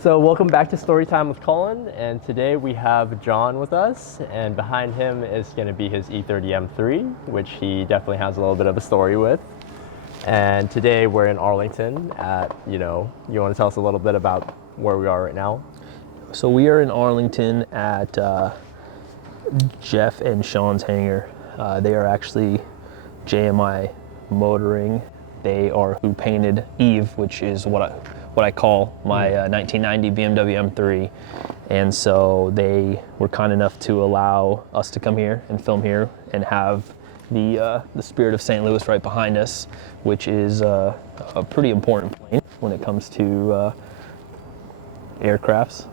So welcome back to Storytime with Colin, and today we have John with us, and behind him is going to be his E30 M3, which he definitely has a little bit of a story with. And today we're in Arlington at, you want to tell us a little bit about where we are right now? So we are in Arlington at Jeff and Sean's hangar. They are actually JMI Motoring. They are who painted Eve, which is what I call my 1990 BMW M3. And so they were kind enough to allow us to come here and film here and have the Spirit of St. Louis right behind us, which is a pretty important plane when it comes to aircrafts.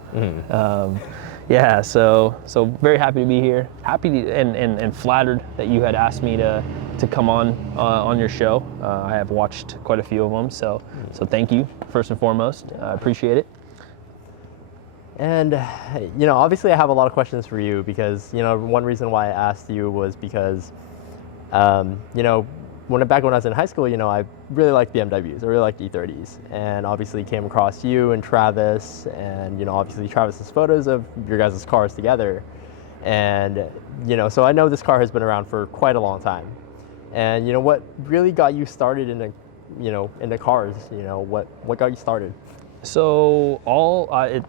Yeah, so very happy to be here. Happy to, and flattered that you had asked me to come on your show. I have watched quite a few of them, so thank you first and foremost. I appreciate it. And obviously I have a lot of questions for you because one reason why I asked you was because back when I was in high school, I really liked BMWs. I really liked E30s, and obviously came across you and Travis, and obviously Travis's photos of your guys' cars together, and so I know this car has been around for quite a long time. And what really got you started into cars? What got you started? So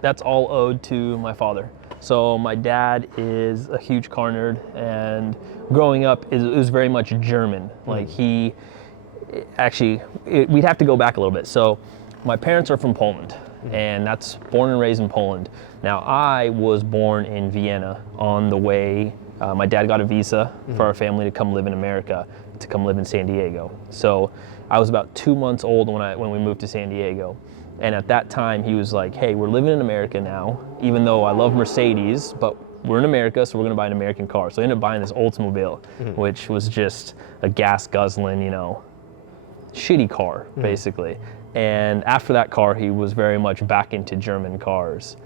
that's all owed to my father. So my dad is a huge car nerd, and growing up, it was very much German. Like we'd have to go back a little bit. So my parents are from Poland, and that's born and raised in Poland. Now I was born in Vienna on the way. My dad got a visa for our family to come live in America, to come live in San Diego. So I was about 2 months old when we moved to San Diego. And at that time, he was like, hey, we're living in America now, even though I love Mercedes, but we're in America, so we're gonna buy an American car. So I ended up buying this Oldsmobile, which was just a gas guzzling, shitty car, basically. And after that car, he was very much back into German cars.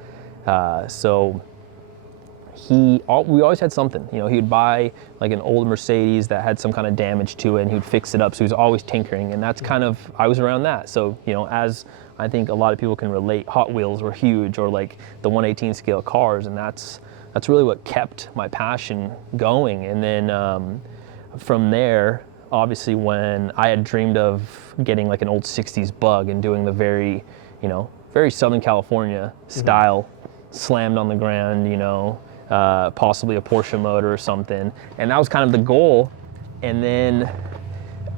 We always had something. He'd buy like an old Mercedes that had some kind of damage to it, and he'd fix it up. So he was always tinkering, and that's I was around that. So as I think a lot of people can relate, Hot Wheels were huge, or like the 1/18 scale cars, and that's really what kept my passion going. And then from there, obviously, when I had dreamed of getting like an old 60s Bug and doing the very Southern California style, slammed on the ground, possibly a Porsche motor or something. And that was kind of the goal. And then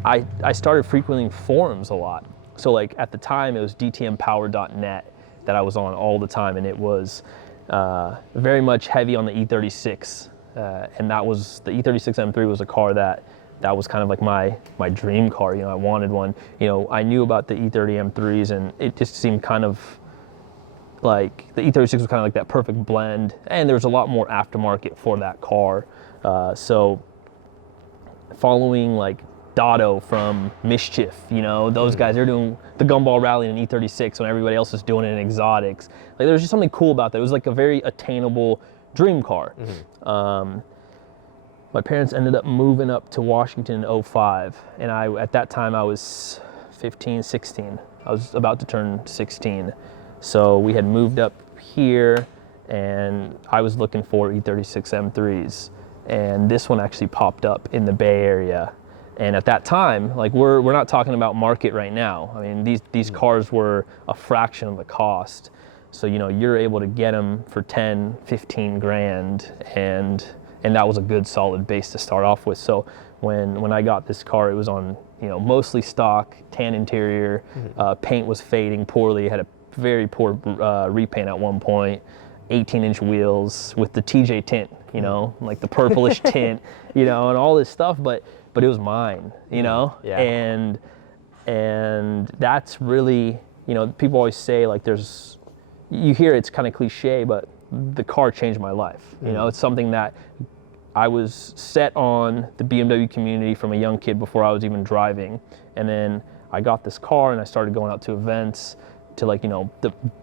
I started frequenting forums a lot. So like at the time, it was dtmpower.net that I was on all the time. And it was very much heavy on the E36. And that was, the E36 M3 was a car that was kind of like my dream car. I wanted one. I knew about the E30 M3s, and it just seemed kind of like the E36 was kind of like that perfect blend, and there was a lot more aftermarket for that car. So following like Dotto from Mischief, those guys, they're doing the Gumball Rally in an E36 when everybody else was doing it in exotics. Like there was just something cool about that. It was like a very attainable dream car. My parents ended up moving up to Washington in 2005, and at that time I was 15, 16. I was about to turn 16. So we had moved up here, and I was looking for E36 M3s, and this one actually popped up in the Bay Area. And at that time, like we're not talking about market right now. I mean, these cars were a fraction of the cost. So you're able to get them for 10, 15 grand, and that was a good solid base to start off with. So when I got this car, it was on mostly stock, tan interior, paint was fading poorly. It had a very poor repaint at one point, 18-inch wheels with the TJ tint, like the purplish tint, and all this stuff, but it was mine, Yeah. And that's really, people always say like you hear it's kind of cliche, but the car changed my life. It's something that I was set on the BMW community from a young kid before I was even driving. And then I got this car and I started going out to events to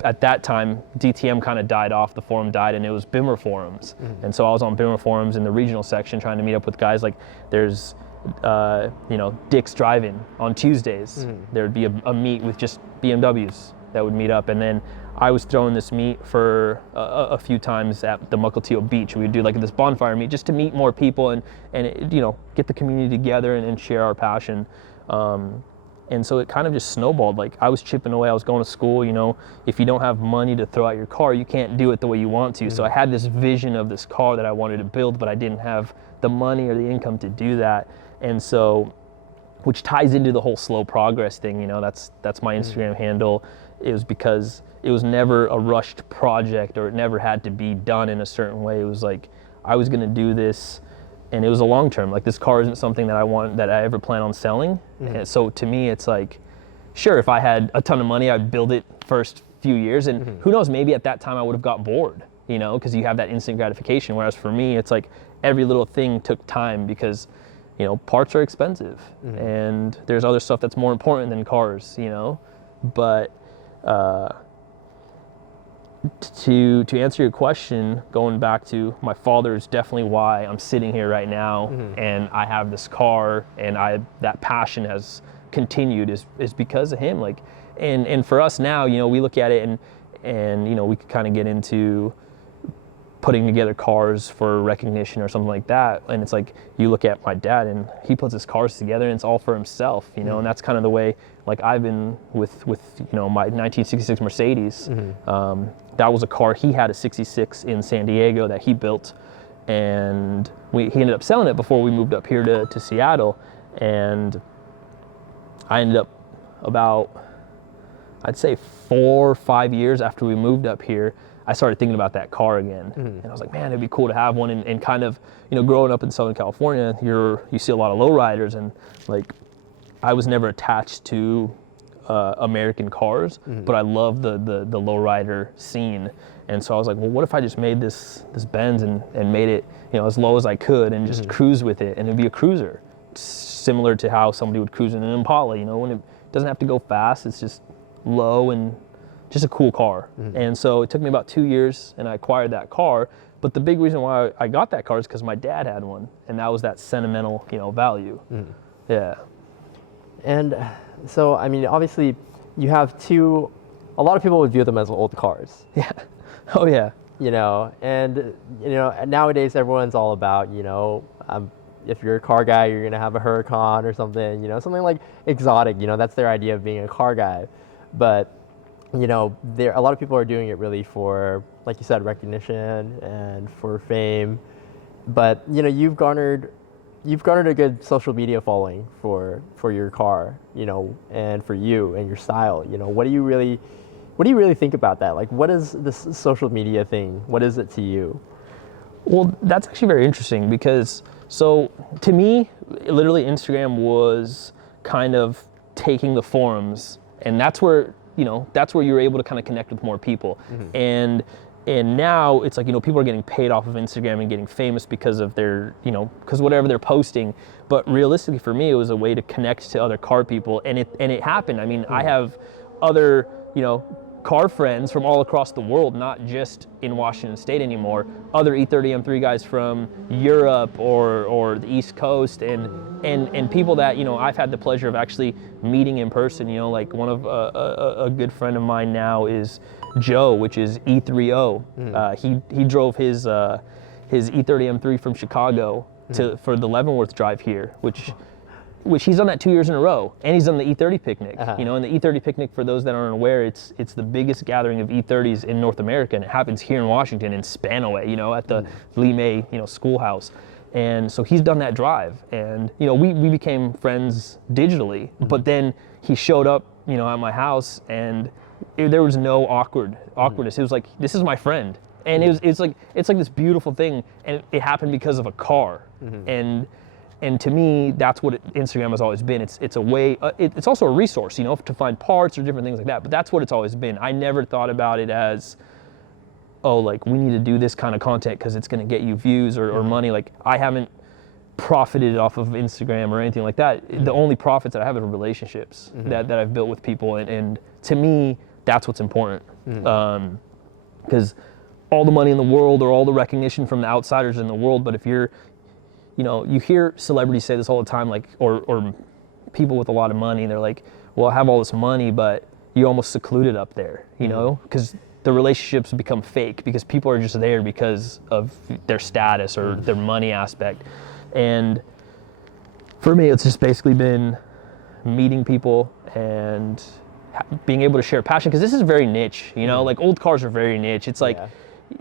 at that time, DTM kind of died off, the forum died, and it was Bimmer forums. And so I was on Bimmer forums in the regional section trying to meet up with guys. Like there's, Dick's Drive-In on Tuesdays. There would be a meet with just BMWs that would meet up. And then I was throwing this meet for a few times at the Mukilteo Beach. We'd do like this bonfire meet just to meet more people and get the community together and share our passion. And so it kind of just snowballed. Like I was chipping away, I was going to school, if you don't have money to throw out your car, you can't do it the way you want to. So I had this vision of this car that I wanted to build, but I didn't have the money or the income to do that. And so, which ties into the whole slow progress thing, that's my Instagram handle. It was because it was never a rushed project, or it never had to be done in a certain way. It was like, I was gonna do this, and it was a long term. Like this car isn't something that I ever plan on selling. And so to me, it's like, sure, if I had a ton of money, I'd build it first few years, and who knows, maybe at that time I would have got bored, because you have that instant gratification. Whereas for me, it's like every little thing took time, because parts are expensive, and there's other stuff that's more important than cars, but to answer your question, going back to my father is definitely why I'm sitting here right now, and I have this car, and that passion has continued is because of him. Like, and for us now, we look at it and we could kind of get into putting together cars for recognition or something like that. And it's like, you look at my dad and he puts his cars together and it's all for himself, and that's kind of the way, like I've been with my 1966 Mercedes. That was a car, he had a 66 in San Diego that he built, and he ended up selling it before we moved up here to Seattle. And I ended up about, I'd say 4 or 5 years after we moved up here, I started thinking about that car again. And I was like, man, it'd be cool to have one. And kind of, growing up in Southern California, you see a lot of lowriders, and like, I was never attached to American cars, but I love the lowrider scene. And so I was like, well, what if I just made this Benz and made it, as low as I could, and just cruise with it, and it'd be a cruiser, similar to how somebody would cruise in an Impala, when it doesn't have to go fast, it's just low and just a cool car. And so it took me about 2 years, and I acquired that car. But the big reason why I got that car is because my dad had one, and that was that sentimental, value. Yeah. And so, I mean, obviously, you have a lot of people would view them as old cars. Yeah. Oh, yeah. And, nowadays everyone's all about, if you're a car guy, you're going to have a Huracan or something, something like exotic, that's their idea of being a car guy. But, a lot of people are doing it really for, like you said, recognition and for fame. But, you've garnered a good social media following for your car, and for you and your style. What do you really think about that? Like, what is this social media thing? What is it to you? Well, that's actually very interesting, because so to me, literally Instagram was kind of taking the forums, and that's where you're able to kind of connect with more people. And now it's like, people are getting paid off of Instagram and getting famous because of their, because whatever they're posting. But realistically for me, it was a way to connect to other car people, and it happened. I mean, I have other, car friends from all across the world, not just in Washington State anymore, other E30 M3 guys from Europe or the East Coast, and people that, I've had the pleasure of actually meeting in person. Like one of a good friend of mine now is Joe, which is E30. He drove his E30 M3 from Chicago for the Leavenworth drive here, which he's done that 2 years in a row, and he's done the E30 picnic. And the E30 picnic, for those that aren't aware, it's the biggest gathering of E30s in North America, and it happens here in Washington in Spanaway, at the Lee May, schoolhouse. And so he's done that drive, and we became friends digitally. But then he showed up, at my house, and there was no awkwardness. It was like, this is my friend, and it's like this beautiful thing, and it happened because of a car. And to me, that's what Instagram has always been. It's a way, it's also a resource, to find parts or different things like that. But that's what it's always been. I never thought about it as, oh, like, we need to do this kind of content because it's going to get you views or money. Like, I haven't profited off of Instagram or anything like that. The only profits that I have are relationships that I've built with people. And to me, that's what's important. Because all the money in the world or all the recognition from the outsiders in the world, but if you're, you hear celebrities say this all the time, like, or people with a lot of money, they're like, well, I have all this money, but you're almost secluded up there, because the relationships become fake because people are just there because of their status or their money aspect. And for me, it's just basically been meeting people and being able to share passion, because this is very niche, you know, like old cars are very niche. It's like,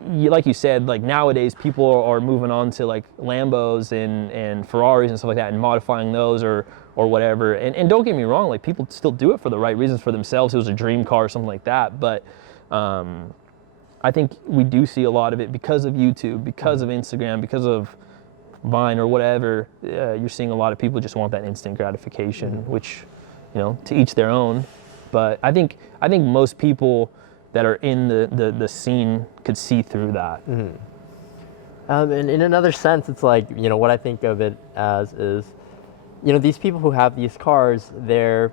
like you said, like nowadays people are moving on to like Lambos and Ferraris and stuff like that and modifying those or whatever. And don't get me wrong, like people still do it for the right reasons for themselves. It was a dream car or something like that. But I think we do see a lot of it because of YouTube, because of Instagram, because of Vine or whatever. You're seeing a lot of people just want that instant gratification, which, you know, to each their own. But I think most people that are in the scene could see through that. And in another sense, it's like, you know, what I think of it as is, you know, these people who have these cars, they're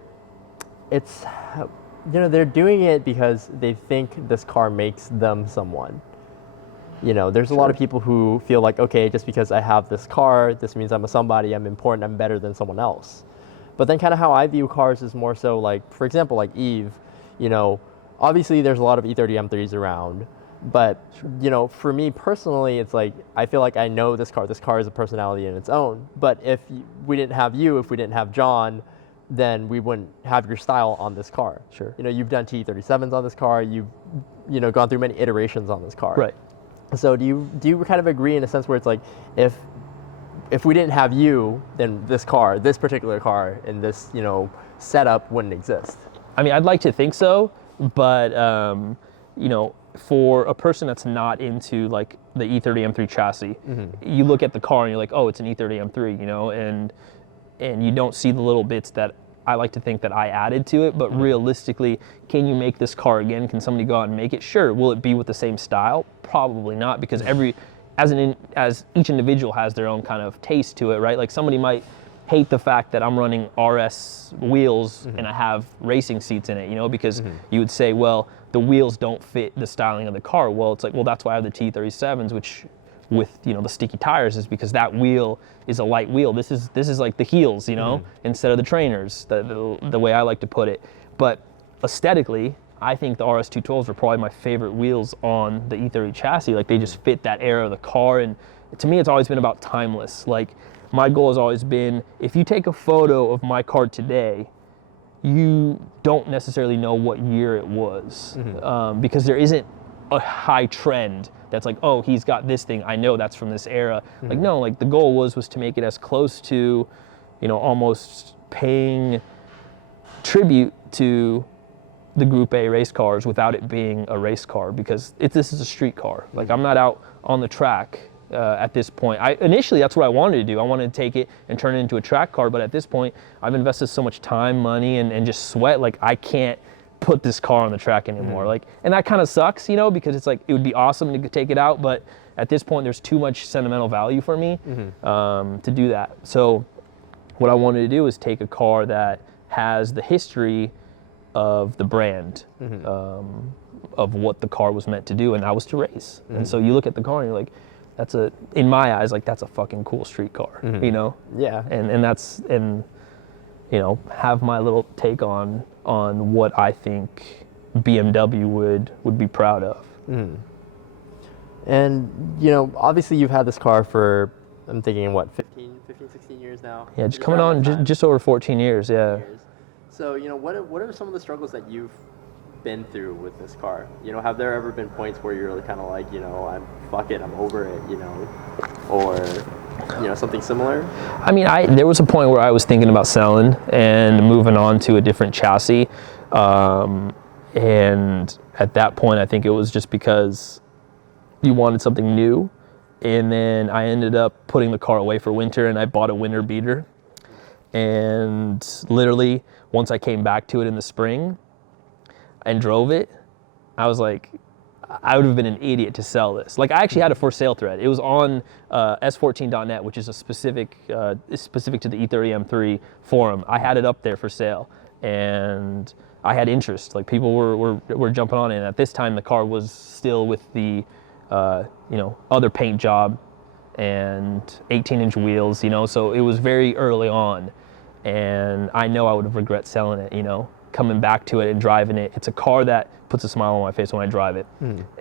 doing it because they think this car makes them someone. You know, there's a lot of people who feel like, okay, just because I have this car, this means I'm a somebody, I'm important, I'm better than someone else. But then kind of how I view cars is more so like, for example, like Eve, you know, obviously there's a lot of E30 M3s around, but, you know, for me personally, it's like, I feel like I know this car is a personality in its own. But if we didn't have you, if we didn't have John, then we wouldn't have your style on this car. Sure. You know, you've done T37s on this car, you've, you know, gone through many iterations on this car. Right. So do you kind of agree in a sense where it's like, if we didn't have you, then this particular car in this, you know, setup wouldn't exist? I mean, I'd like to think so, but you know, for a person that's not into like the E30 M3 chassis, you look at the car and you're like, oh, it's an E30 M3, you know, and you don't see the little bits that I like to think that I added to it. But realistically, can you make this car again? Can somebody go out and make it? Sure. Will it be with the same style? Probably not, because as each individual has their own kind of taste to it, right? Like somebody might hate the fact that I'm running RS wheels and I have racing seats in it, you know, because you would say, well, the wheels don't fit the styling of the car. Well, it's like, well, that's why I have the T37s, which with, you know, the sticky tires, is because that wheel is a light wheel. This is like the heels, you know, instead of the trainers, the way I like to put it. But aesthetically, I think the RS 212s are probably my favorite wheels on the E30 chassis. Like they just fit that era of the car. And to me, it's always been about timeless. Like my goal has always been, if you take a photo of my car today, you don't necessarily know what year it was, because there isn't a high trend that's like, oh, he's got this thing, I know that's from this era. Like no, like the goal was to make it as close to, you know, almost paying tribute to the Group A race cars without it being a race car, because this is a street car. Like I'm not out on the track at this point. Initially that's what I wanted to do. I wanted to take it and turn it into a track car, but at this point I've invested so much time, money, and just sweat, like I can't put this car on the track anymore. Like, and that kind of sucks, you know, because it's like, it would be awesome to take it out, but at this point there's too much sentimental value for me to do that. So what I wanted to do is take a car that has the history of the brand, of what the car was meant to do, and that was to race. And so you look at the car and you're like, in my eyes, like that's a fucking cool street car, you know? Yeah. And you know, have my little take on what I think BMW would be proud of. And, you know, obviously you've had this car for, I'm thinking, what, 15, 16 years now? Yeah, just coming on just over 14 years, yeah. So, you know, what are some of the struggles that you've been through with this car? You know, have there ever been points where you're kind of like, you know, fuck it, I'm over it, you know, or, you know, something similar? I mean, there was a point where I was thinking about selling and moving on to a different chassis. And at that point, I think it was just because you wanted something new. And then I ended up putting the car away for winter, and I bought a winter beater. And literally, once I came back to it in the spring and drove it, I was like, I would have been an idiot to sell this. Like, I actually had a for sale thread. It was on s14.net, which is specific to the E30 M3 forum. I had it up there for sale, and I had interest. Like, people were jumping on it. And at this time, the car was still with the you know, other paint job and 18-inch wheels, you know, so it was very early on. And I know I would have regret selling it, you know. coming back to it and driving it. It's a car that puts a smile on my face when I drive it.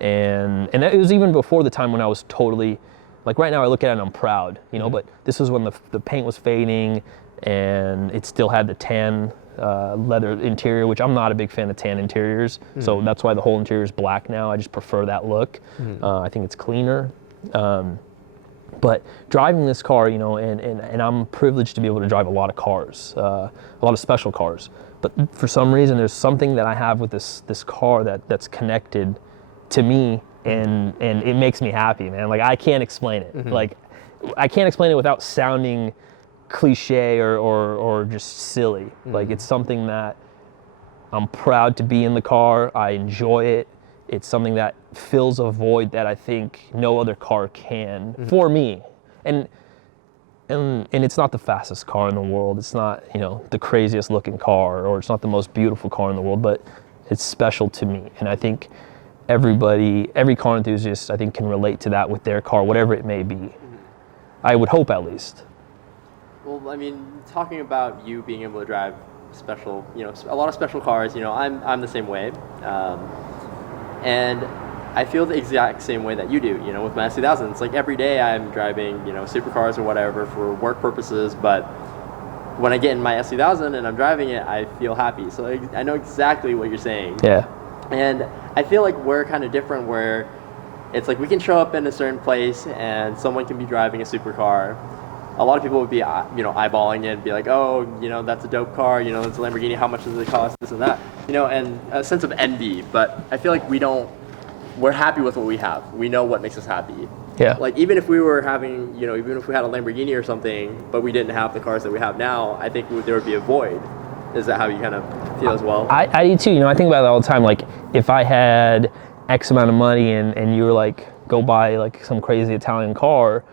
And it was even before the time when I was totally, like right now I look at it and I'm proud, you know, but this was when the paint was fading and it still had the tan leather interior, which I'm not a big fan of tan interiors. So that's why the whole interior is black now. I just prefer that look. I think it's cleaner. But driving this car, you know, and I'm privileged to be able to drive a lot of cars, a lot of special cars. But for some reason, there's something that I have with this car that's connected to me, and it makes me happy, man. Like I can't explain it. Like I can't explain it without sounding cliche or just silly. Like it's something that I'm proud to be in the car. I enjoy it. It's something that fills a void that I think no other car can for me. And it's not the fastest car in the world. It's not, you know, the craziest looking car, or it's not the most beautiful car in the world, but it's special to me. And I think every car enthusiast, I think, can relate to that with their car, whatever it may be. I would hope, at least. Well, I mean, talking about you being able to drive special, you know, a lot of special cars, you know, I'm the same way. And I feel the exact same way that you do, you know, with my S2000. It's like every day I'm driving, you know, supercars or whatever for work purposes, but when I get in my S2000 and I'm driving it, I feel happy. So I know exactly what you're saying. Yeah. And I feel like we're kind of different, where it's like we can show up in a certain place and someone can be driving a supercar. A lot of people would be, you know, eyeballing it and be like, oh, you know, that's a dope car, you know, that's a Lamborghini, how much does it cost, this and that, you know, and a sense of envy. But I feel like we're happy with what we have. We know what makes us happy. Yeah. Like even if we were having, you know, even if we had a Lamborghini or something, but we didn't have the cars that we have now, I think there would be a void. Is that how you kind of feel as well? I do too. You know, I think about it all the time. Like if I had X amount of money and you were like, go buy like some crazy Italian car,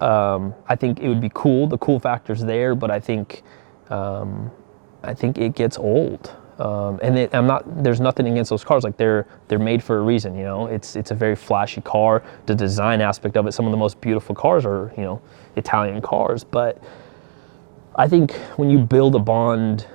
I think it would be cool. The cool factor's there, but I think it gets old. There's nothing against those cars. Like they're made for a reason, you know. It's a very flashy car. The design aspect of it, some of the most beautiful cars are, you know, Italian cars. But I think when you build a bond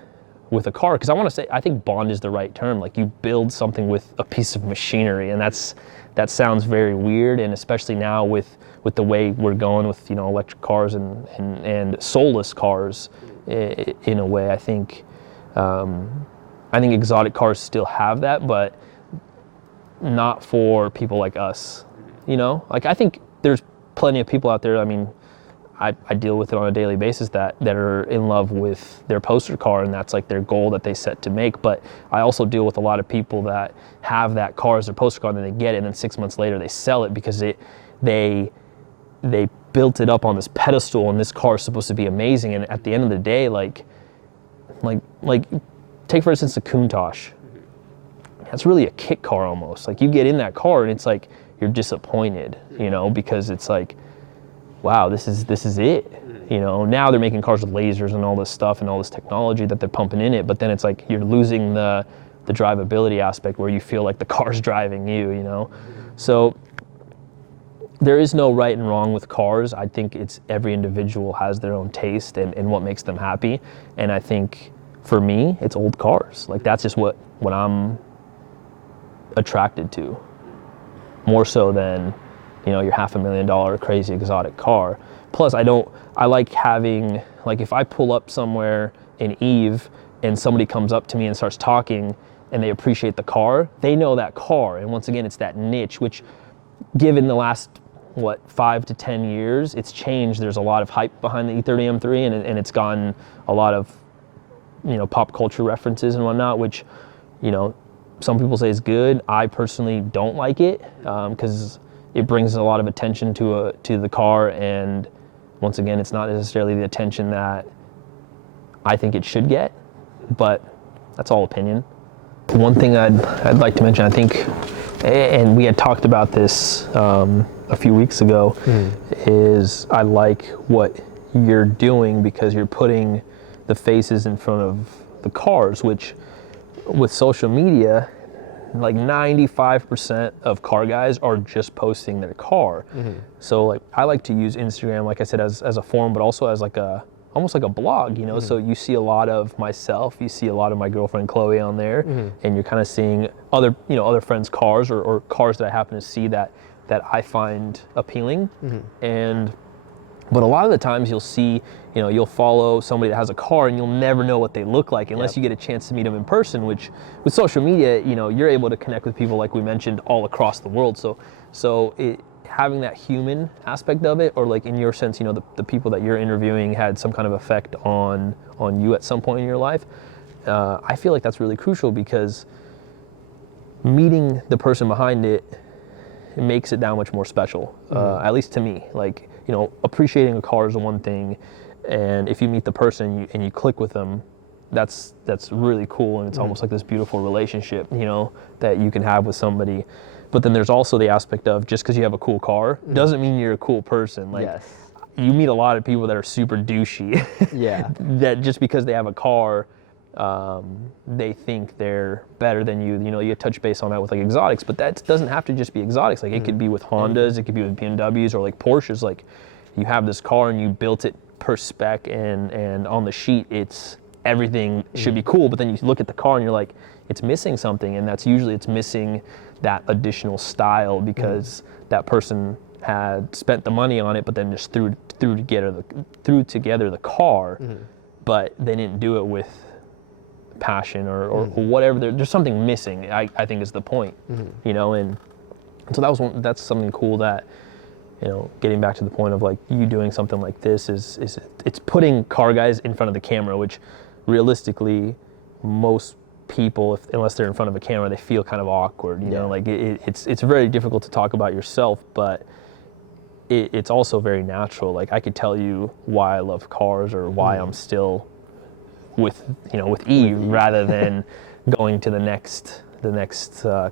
with a car, because I think bond is the right term. Like you build something with a piece of machinery, and that sounds very weird, and especially now with the way we're going with, you know, electric cars and soulless cars, in a way, I think exotic cars still have that, but not for people like us, you know? Like I think there's plenty of people out there, I mean, I deal with it on a daily basis that are in love with their poster car, and that's like their goal that they set to make. But I also deal with a lot of people that have that car as their poster car, and then they get it, and then 6 months later they sell it because they built it up on this pedestal, and this car is supposed to be amazing. And at the end of the day, like take for instance the Countach. That's really a kit car almost. Like you get in that car and it's like you're disappointed, you know, because it's like, wow, this is it. You know, now they're making cars with lasers and all this stuff and all this technology that they're pumping in it, but then it's like you're losing the drivability aspect where you feel like the car's driving you, you know. So there is no right and wrong with cars. I think it's every individual has their own taste and what makes them happy. And I think for me, it's old cars. Like that's just what I'm attracted to, more so than, you know, your $500,000 crazy exotic car. Plus I like having, like if I pull up somewhere in Eve and somebody comes up to me and starts talking and they appreciate the car, they know that car. And once again, it's that niche, which given the last, 5 to 10 years, it's changed. There's a lot of hype behind the E30 M3 and it's gotten a lot of, you know, pop culture references and whatnot, which, you know, some people say is good. I personally don't like it because it brings a lot of attention to the car, and once again, it's not necessarily the attention that I think it should get, but that's all opinion. One thing I'd like to mention, I think, and we had talked about this a few weeks ago, is I like what you're doing because you're putting the faces in front of the cars, which with social media, like 95% of car guys are just posting their car. So like I like to use Instagram, like I said, as a forum, but also as like a almost like a blog, you know. So you see a lot of myself, you see a lot of my girlfriend Chloe on there, and you're kind of seeing other, you know, other friends' cars or cars that I happen to see that I find appealing. But a lot of the times you'll see, you know, you'll follow somebody that has a car and you'll never know what they look like unless you get a chance to meet them in person, which with social media, you know, you're able to connect with people like we mentioned all across the world. So having that human aspect of it, or like in your sense, you know, the people that you're interviewing had some kind of effect on you at some point in your life. I feel like that's really crucial because meeting the person behind it makes it that much more special, at least to me. Like, you know, appreciating a car is one thing, and if you meet the person and you click with them, that's really cool, and it's almost like this beautiful relationship, you know, that you can have with somebody. But then there's also the aspect of just because you have a cool car doesn't mean you're a cool person. Like, you meet a lot of people that are super douchey. That just because they have a car, they think they're better than you. You know, you touch base on that with like exotics, but that doesn't have to just be exotics. Like it could be with Hondas, it could be with BMWs, or like Porsches. Like you have this car and you built it per spec, and on the sheet it's everything should be cool, but then you look at the car and you're like, it's missing something, and that's usually it's missing that additional style because that person had spent the money on it, but then just threw together the car, but they didn't do it with passion or whatever. There's something missing, I think is the point, you know. And so that's something cool that, you know, getting back to the point of like you doing something like this is it's putting car guys in front of the camera, which realistically most people, unless they're in front of a camera, they feel kind of awkward, you know. Like it's very difficult to talk about yourself, but it's also very natural. Like I could tell you why I love cars or why I'm still with Eve rather than going to the next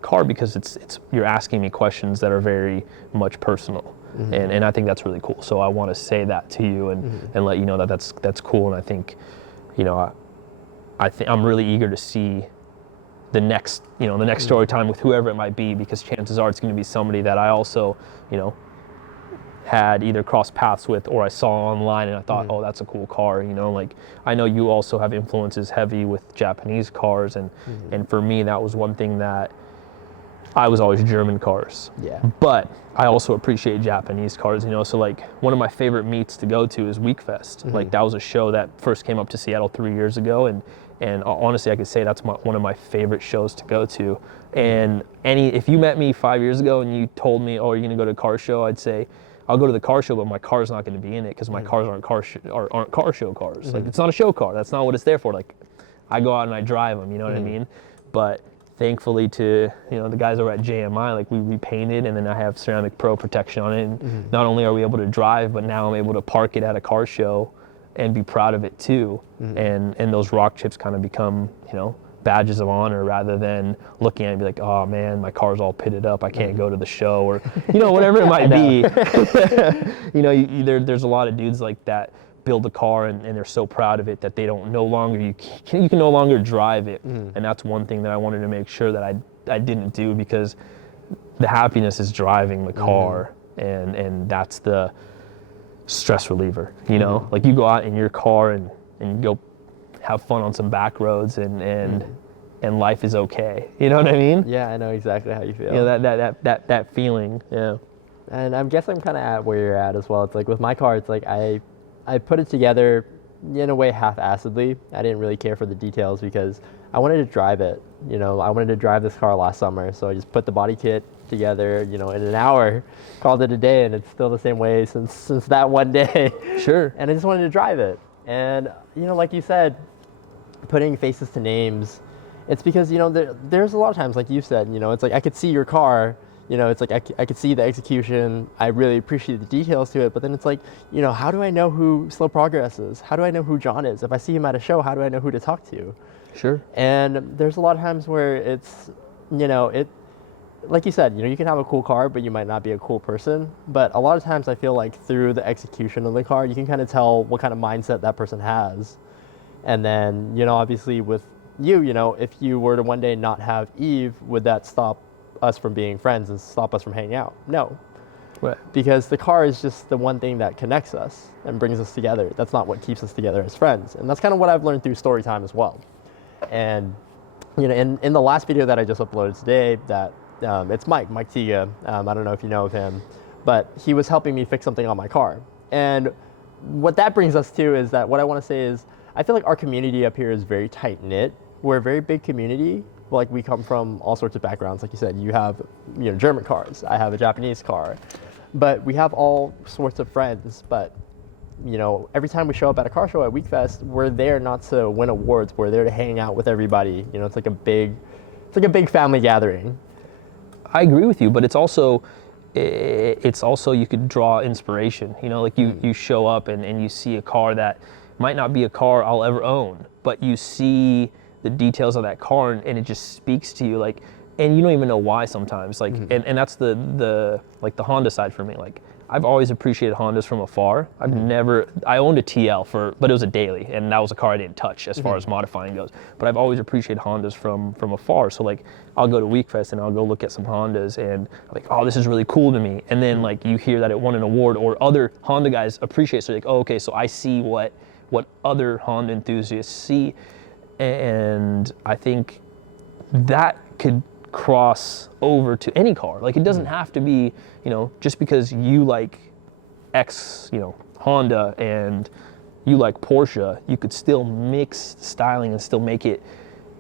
car, because it's you're asking me questions that are very much personal, and I think that's really cool. So I want to say that to you and let you know that that's cool. And I think, you know, I think I'm really eager to see the next story time with whoever it might be, because chances are it's going to be somebody that I also, you know, had either crossed paths with or I saw online and I thought, oh, that's a cool car, you know. Like I know you also have influences heavy with Japanese cars, and for me that was one thing that I was always German cars. But I also appreciate Japanese cars, you know. So like one of my favorite meets to go to is Weekfest. Like that was a show that first came up to Seattle 3 years ago, and honestly I could say that's one of my favorite shows to go to. And if you met me 5 years ago and you told me, oh, you're gonna go to a car show, I'd say I'll go to the car show, but my car's not going to be in it because my cars aren't car show cars. Like it's not a show car. That's not what it's there for. Like I go out and I drive them, you know what I mean? But thankfully to, you know, the guys over at JMI, like we repainted, and then I have Ceramic Pro protection on it. And not only are we able to drive, but now I'm able to park it at a car show and be proud of it too. And those rock chips kind of become, you know, badges of honor, rather than looking at it and be like, oh man, my car's all pitted up, I can't go to the show, or, you know, whatever it might be. You know, there's a lot of dudes like that build a car and they're so proud of it that they don't you can no longer drive it. And that's one thing that I wanted to make sure that I didn't do, because the happiness is driving the car, and that's the stress reliever, you know. Like you go out in your car and you go have fun on some back roads, and life is okay. You know what I mean? Yeah, I know exactly how you feel. You know, that feeling. Yeah. And I guess I'm kind of at where you're at as well. It's like with my car, it's like I put it together in a way half-assedly. I didn't really care for the details because I wanted to drive it. You know, I wanted to drive this car last summer, so I just put the body kit together, you know, in an hour, called it a day, and it's still the same way since that one day. Sure. And I just wanted to drive it. And, you know, like you said, putting faces to names, it's because, you know, there's a lot of times, like you said, you know, it's like I could see your car, you know, it's like I could see the execution, I really appreciate the details to it, but then it's like, you know, how do I know who Slow Progress is? How do I know who John is? If I see him at a show, how do I know who to talk to? Sure. And there's a lot of times where it's, you know, like you said, you know, you can have a cool car, but you might not be a cool person. But a lot of times I feel like through the execution of the car, you can kind of tell what kind of mindset that person has. And then, you know, obviously with you, you know, if you were to one day not have Eve, would that stop us from being friends and stop us from hanging out? No. Right. because the car is just the one thing that connects us and brings us together. That's not what keeps us together as friends. And that's kind of what I've learned through story time as well. And in the last video that I just uploaded today, that it's Mike Tiga. I don't know if you know of him, but he was helping me fix something on my car. And what that brings us to is that what I want to say is I feel like our community up here is very tight knit. We're a very big community. Like, we come from all sorts of backgrounds. Like you said, you have German cars. I have a Japanese car, but we have all sorts of friends. But every time we show up at a car show at WeekFest, we're there not to win awards. We're there to hang out with everybody. It's like a big family gathering. I agree with you, but it's also you could draw inspiration. Like you show up and you see a car that might not be a car I'll ever own, but you see the details of that car and it just speaks to you, like, and you don't even know why sometimes, like, and that's the Honda side for me. Like, I've always appreciated Hondas from afar. I owned a TL but it was a daily, and that was a car I didn't touch as far as modifying goes. But I've always appreciated Hondas from afar. So like, I'll go to WeekFest and I'll go look at some Hondas and I'm like, oh, this is really cool to me. And then like you hear that it won an award or other Honda guys appreciate. So like, oh, okay, so I see what other Honda enthusiasts see. And I think that could cross over to any car. Like, it doesn't have to be, just because you like X, Honda and you like Porsche, you could still mix styling and still make it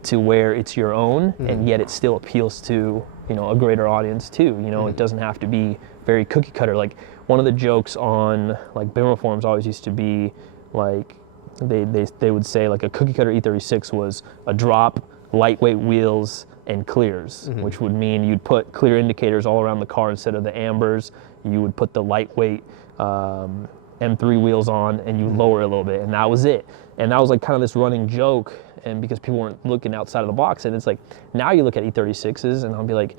to where it's your own, and yet it still appeals to, a greater audience too. It doesn't have to be very cookie cutter. Like, one of the jokes on like BIM forums always used to be like, they would say like a cookie cutter E36 was a drop, lightweight wheels, and clears, which would mean you'd put clear indicators all around the car instead of the ambers. You would put the lightweight M3 wheels on and you lower it a little bit, and that was it. And that was like kind of this running joke, and because people weren't looking outside of the box. And it's like, now you look at E36s and I'll be like,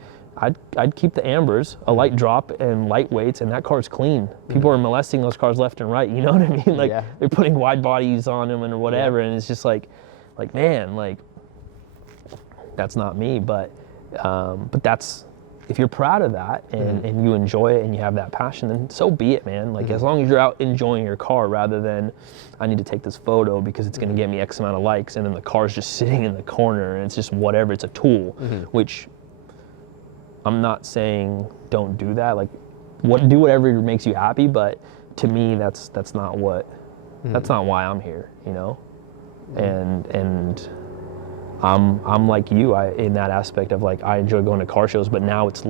I'd keep the ambers, a light drop, and lightweights, and that car's clean. People are molesting those cars left and right, you know what I mean? Like, they're putting wide bodies on them and whatever, and it's just like, man, like, that's not me. But that's, if you're proud of that and you enjoy it and you have that passion, then so be it, man. Like, as long as you're out enjoying your car, rather than I need to take this photo because it's going to get me X amount of likes, and then the car's just sitting in the corner and it's just whatever, it's a tool, which I'm not saying don't do that. Like, do whatever makes you happy, but to me, that's not why I'm here, And I'm like you, in that aspect of like, I enjoy going to car shows, but now it's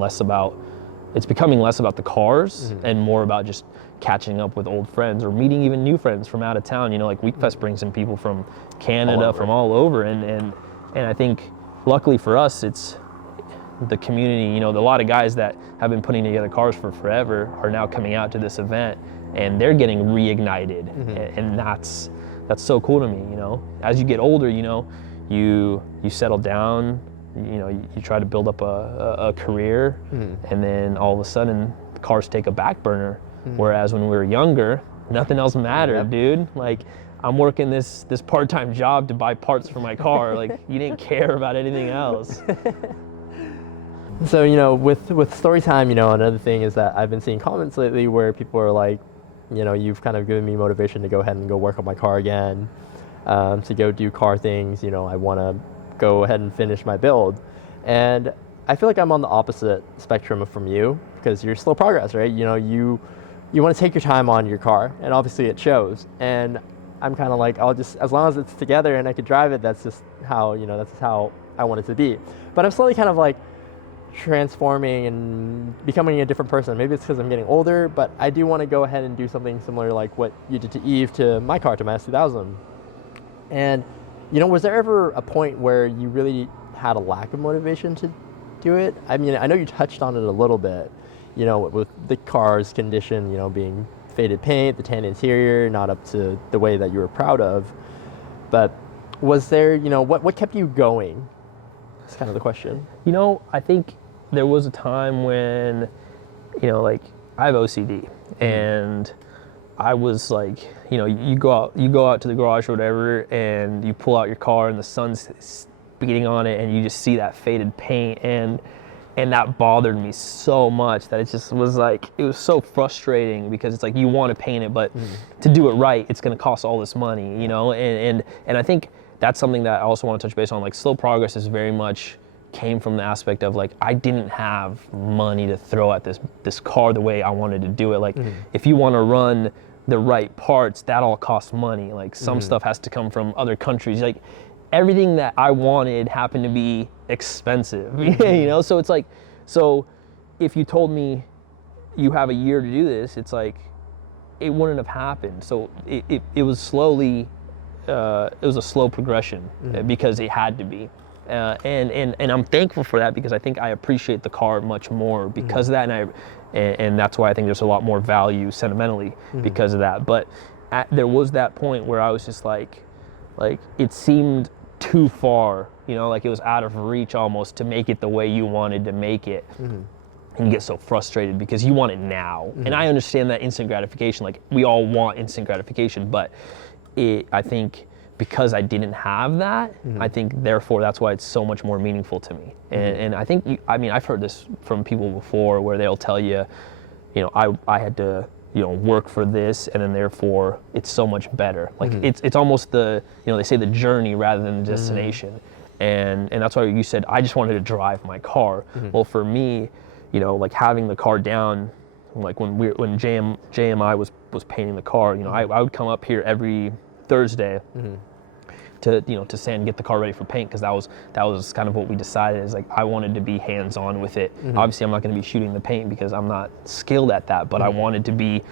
becoming less about the cars and more about just catching up with old friends or meeting even new friends from out of town. Like, WeekFest brings in people from Canada, from all over, and I think luckily for us, it's the community. A lot of guys that have been putting together cars for forever are now coming out to this event, and they're getting reignited, and that's so cool to me. As you get older, you settle down, you try to build up a career, and then all of a sudden cars take a back burner. Whereas when we were younger, nothing else mattered, dude. Like, I'm working this part-time job to buy parts for my car. Like, you didn't care about anything else. So, with story time, another thing is that I've been seeing comments lately where people are like, you've kind of given me motivation to go ahead and go work on my car again, to go do car things. I want to go ahead and finish my build. And I feel like I'm on the opposite spectrum from you, because you're slow progress, right? You want to take your time on your car, and obviously it shows. And I'm kind of like, I'll just, as long as it's together and I could drive it, that's just how, that's just how I want it to be. But I'm slowly kind of like transforming and becoming a different person. Maybe it's because I'm getting older, but I do want to go ahead and do something similar like what you did to Eve to my car, to my S2000. And, was there ever a point where you really had a lack of motivation to do it? I mean, I know you touched on it a little bit, with the car's condition, being faded paint, the tan interior, not up to the way that you were proud of. But was there, what kept you going? That's kind of the question. I think there was a time when, like, I have OCD, and I was like, you go out to the garage or whatever, and you pull out your car and the sun's beating on it, and you just see that faded paint, and And that bothered me so much that it just was like, it was so frustrating because it's like you want to paint it, but to do it right, it's going to cost all this money, you know? And I think that's something that I also want to touch base on. Like, slow progress is very much came from the aspect of like, I didn't have money to throw at this car the way I wanted to do it. Like, if you want to run the right parts, that all costs money. Like, some stuff has to come from other countries. Like, everything that I wanted happened to be expensive, you know? So it's like, so if you told me you have a year to do this, it's like, it wouldn't have happened. So it was slowly, it was a slow progression because it had to be. And I'm thankful for that because I think I appreciate the car much more because of that. And that's why I think there's a lot more value sentimentally because of that. But there was that point where I was just like it seemed too far, you know, like it was out of reach almost to make it the way you wanted to make it. And you get so frustrated because you want it now. And I understand that instant gratification, like we all want instant gratification, but I think because I didn't have that, I think therefore that's why it's so much more meaningful to me. And I think, I mean, I've heard this from people before where they'll tell you, you know, I had to, you know, work for this, and then therefore it's so much better. Like it's almost the, you know, they say the journey rather than the destination. And that's why you said, I just wanted to drive my car. Well, for me, you know, like having the car down, like when JMI was painting the car, you know, I would come up here every Thursday to, you know, to sand, get the car ready for paint, because that was kind of what we decided, is like I wanted to be hands-on with it. Obviously I'm not going to be shooting the paint because I'm not skilled at that, but I wanted to be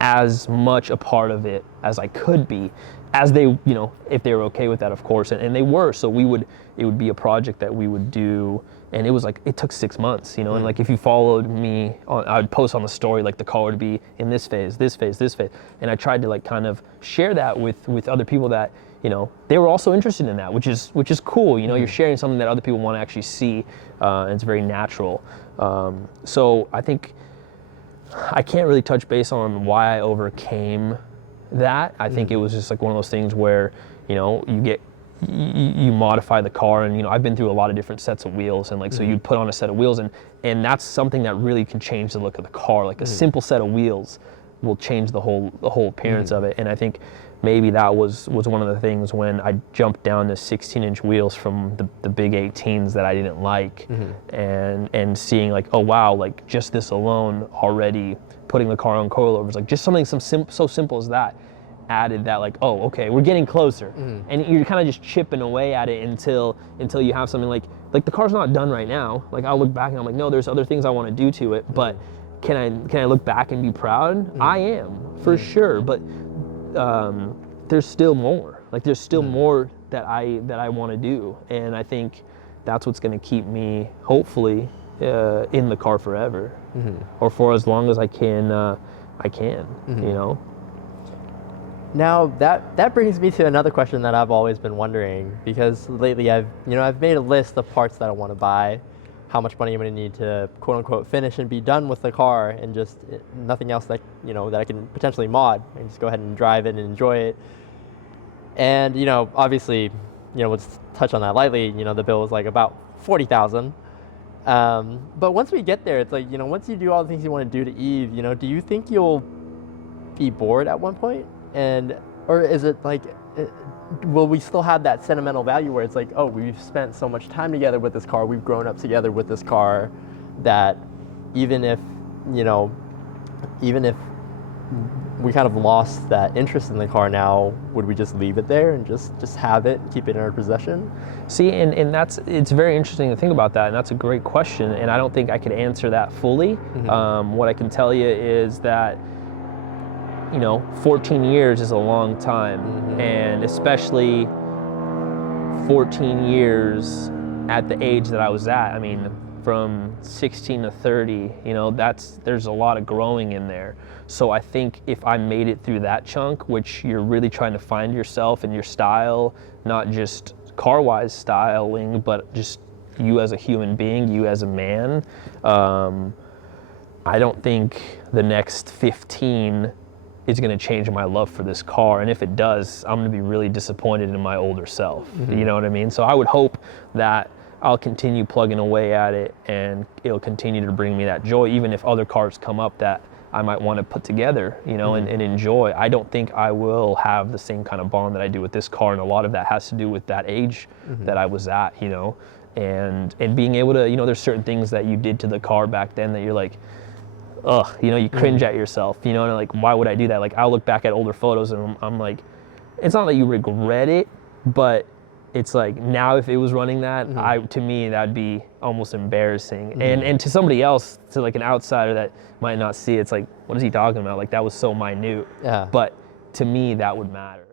as much a part of it as I could be, as they, you know, if they were okay with that, of course, and they were. So it would be a project that we would do, and it was like, it took 6 months, you know, and like if you followed me I would post on the story, like the car would be in this phase, this phase, this phase, and I tried to like kind of share that with other people that, you know, they were also interested in that, which is cool, you know. You're sharing something that other people want to actually see, and it's very natural. So I think I can't really touch base on why I overcame that. I think it was just like one of those things where, you know, you modify the car, and, you know, I've been through a lot of different sets of wheels, and like, so you put on a set of wheels, and that's something that really can change the look of the car. Like a simple set of wheels will change the whole appearance of it. And I think maybe that was one of the things when I jumped down to 16-inch wheels from the big 18s that I didn't like, and seeing like, oh wow, like just this alone already putting the car on coilovers, like just something so simple as that added that, like, oh, okay, we're getting closer. And you're kind of just chipping away at it until you have something like the car's not done right now. Like I'll look back and I'm like, no, there's other things I want to do to it, but can I look back and be proud? I am, for sure, but there's still more. Like there's still more that I want to do, and I think that's what's going to keep me, hopefully, in the car forever, or for as long as I can. You know. Now that brings me to another question that I've always been wondering, because lately I've made a list of parts that I want to buy, how much money I'm going to need to quote unquote finish and be done with the car, and just nothing else that, you know, that I can potentially mod and just go ahead and drive it and enjoy it. And, you know, obviously, you know, let's touch on that lightly, you know, the bill was like about $40,000. But once we get there, it's like, you know, once you do all the things you want to do to Eve, you know, do you think you'll be bored at one point? Or is it like, will we still have that sentimental value where it's like, oh, we've spent so much time together with this car, we've grown up together with this car, that even if we kind of lost that interest in the car now, would we just leave it there and just have it, keep it in our possession? See, and it's very interesting to think about that, and that's a great question, and I don't think I could answer that fully. What I can tell you is that, you know, 14 years is a long time, and especially 14 years at the age that I was at. I mean, from 16 to 30, you know, there's a lot of growing in there. So I think if I made it through that chunk, which you're really trying to find yourself and your style, not just car-wise styling, but just you as a human being, you as a man, I don't think the next 15 is going to change my love for this car. And if it does, I'm going to be really disappointed in my older self. You know what I mean? So I would hope that I'll continue plugging away at it, and it'll continue to bring me that joy, even if other cars come up that I might want to put together, you know, and enjoy. I don't think I will have the same kind of bond that I do with this car, and a lot of that has to do with that age that I was at, you know, and being able to, you know, there's certain things that you did to the car back then that you're like, ugh, you know, you cringe at yourself, you know, and like, why would I do that? Like, I'll look back at older photos and I'm like, it's not that you regret it, but it's like, now if it was running that, to me, that'd be almost embarrassing. And to somebody else, to like an outsider that might not see it, it's like, what is he talking about? Like, that was so minute. Yeah. But to me, that would matter.